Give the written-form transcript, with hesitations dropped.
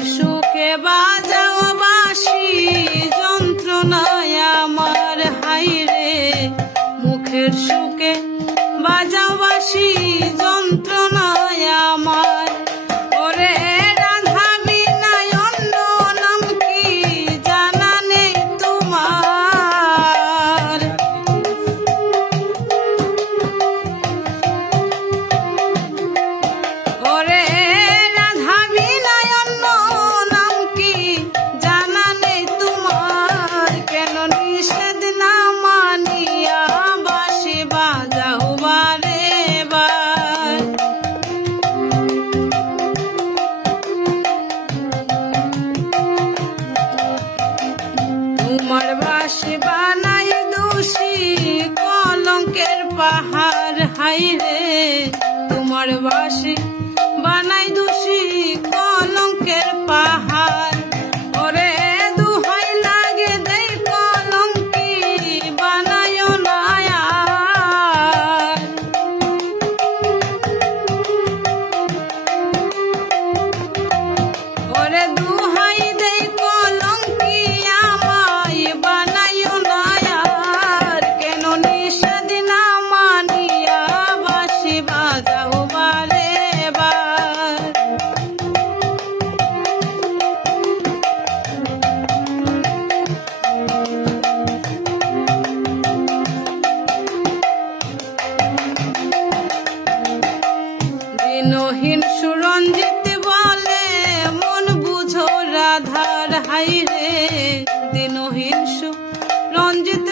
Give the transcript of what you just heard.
মুখের সুখে বাজাও বাঁশি যন্ত্রণায় আমার হাইরে মুখের সুখে বাজাও বাঁশি যন্ত্রণায় আমার ওরে রাধা বিনায় অন্য নাম কি জানা নেই তোমার ওরে রাধা বিনায় অন্য নাম কি জানা নেই তোমার কেন নিষেধ না মানিয়া বাঁশি বাজাও বারে বার তোমার বাঁশি বানাই দোষী কলঙ্কের পাহাড় হাইরে তোমার বাঁশি বানাই দোষী কলঙ্কের পাহাড় ওরে দুহাই লাগে দেই কলঙ্কি বানায় না আর। ওরে দুহাই দেই কলঙ্কি আমায় বানায় না আর কেন নিষেধ না মানিয়া বাঁশি বাজাও বারে বার দিনহীন সুরঞ্জিত বলে মন বুঝো রাধার হাইরে দিন